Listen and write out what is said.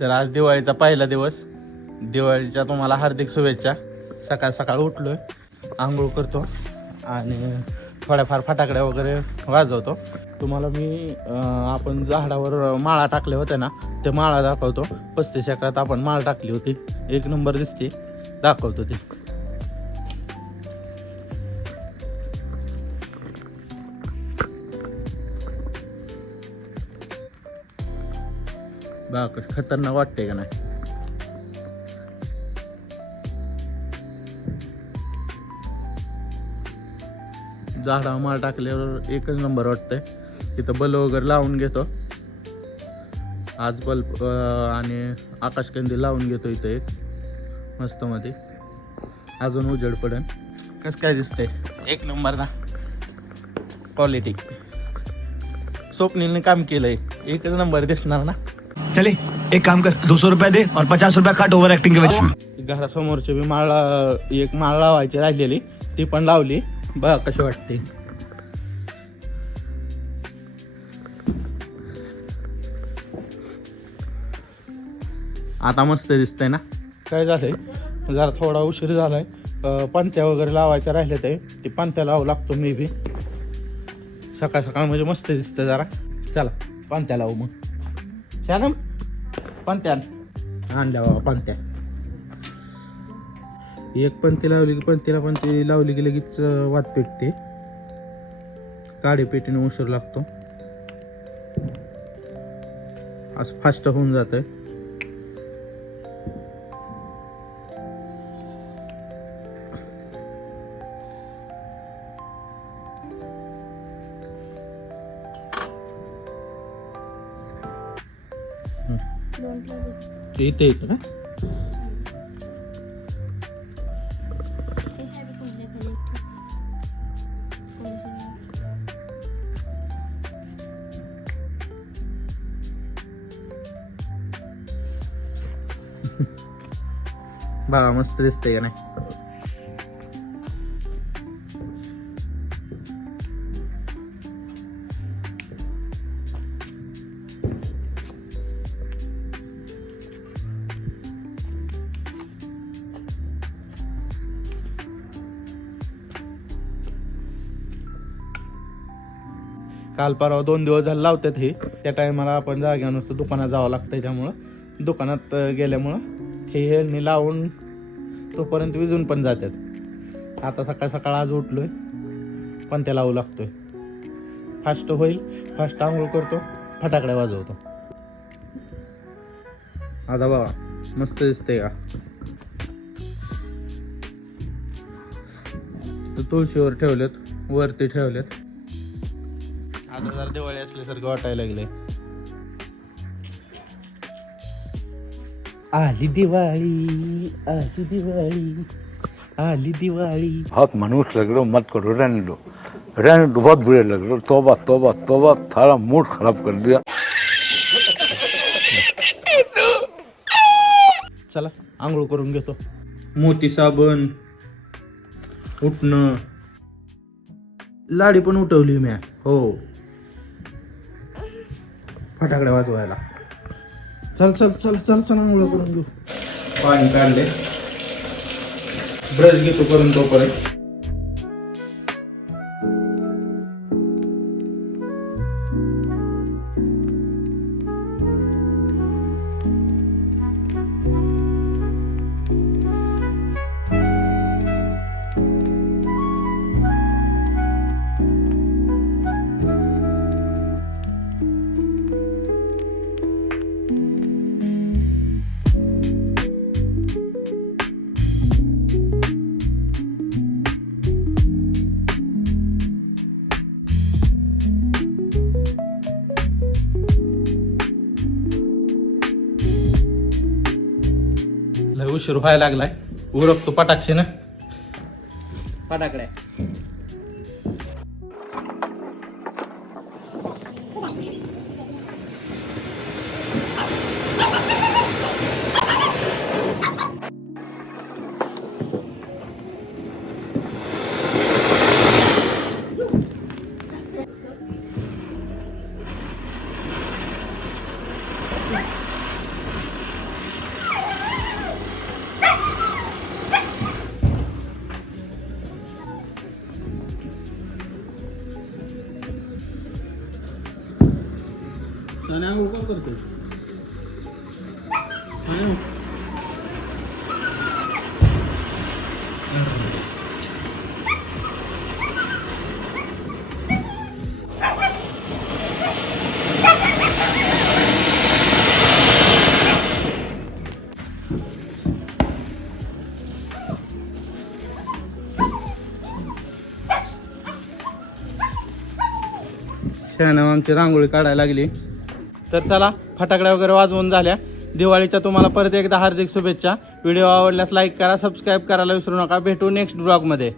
तर आज दिवाळीचा पहिला दिवस. दिवाळीच्या तुम्हाला हार्दिक शुभेच्छा. सकाळ सकाळ उठलोय आंघोळ करतो आणि थोड्याफार फटाकड्या वगैरे वाजवतो. तुम्हाला मी आपण झाडावर माळा टाकले होते ना ते माळा दाखवतो. पस्तीस एकरात आपण माळ टाकली होती. एक नंबर दिसते. दाखवतो ती. बाक खतरनाक वाटते का नाही? झाडा माळ टाकल्यावर एकच नंबर वाटतंय. तिथं बल्ब वगैरे लावून घेतो. आज बल्ब आणि आकाशकंदी लावून घेतो इथं एक. मस्त मध्ये. अजून उजेड पडेल. कसं काय दिसतंय? एक नंबर ना. क्वालिटी स्वप्नीलने काम केलंय. एकच नंबर दिसणार ना. चले एक काम कर दो सौ दे और पचास रुपये खाट ओव्हर ऍक्टिंग घरासमोरची बी माळ एक माळ लावायची राहिलेली ती पण लावली. बघा कशी वाटते. आता मस्त दिसतंय ना? काय झालंय? जरा थोडा उशीर झालाय. अं, वगैरे लावायच्या राहिल्या ते. ती पंत्या लावू लागतो मी बी. सकाळ सकाळ म्हणजे मस्त दिसतं जरा. चला पंत्या लावू मग. शानम पंत्या आणल्या बाबा पंत्या एक पंथी लावली की पंथीला पंथी लावली की लगेच अं, वात पेटते काडी पेटीने उशीर लागतो असं फास्ट होऊन जात ते इथे येतं ना बघा मस्त दिसतंय का काल परवा दोन दिवस झाले लावतात हे. त्या टायमाला आपण जाग्यानुसार दुकानात जावं लागतंय त्यामुळं. दुकानात गेल्यामुळं हे हे लावून तोपर्यंत विजून पण जातात. आता सकाळ सकाळ आज उठलोय पण त्या लावू लागतोय. फास्ट होईल फास्ट आंघोळ करतो फटाकड्या वाजवतो. आता बाबा मस्त दिसतंय का? तुळशीवर ठेवलेत वरती ठेवलेत. आता जरा दिवाळी असल्यासारखं वाटायला लागलंय आली दिवाळी आली दिवाळी आली दिवाळी. बहुत मनुष्य लग रहे हो मत करो रहने दो रहने दो बहुत बुरे लग रहे हो तोबा तोबा तोबा सारा मूड खराब कर दिया. चला आंघोळ करून घेतो. मोती साबण उठणं. लाडी पण उठवली मी हो. फटाकडे वाजवायला. चल चल चल चल चल आंघोळ करून घेऊ. पाणी काढले. ब्रश घेतो करून तोपर्यंत. उशीर व्हायला लागलाय उरकतो पटाक्षे ना पटाकडे Right. आणि आंघोळ कोण करतोय आणि शहाणा आमची रांगोळी काढायला लागली तर चला फटाकड्या वगैरे वाजवून झाल्या. दिवाळीच्या तुम्हाला परत एकदा हार्दिक शुभेच्छा. व्हिडिओ आवडल्यास लाईक करा सबस्क्राईब करायला विसरू नका. भेटू नेक्स्ट ब्लॉगमध्ये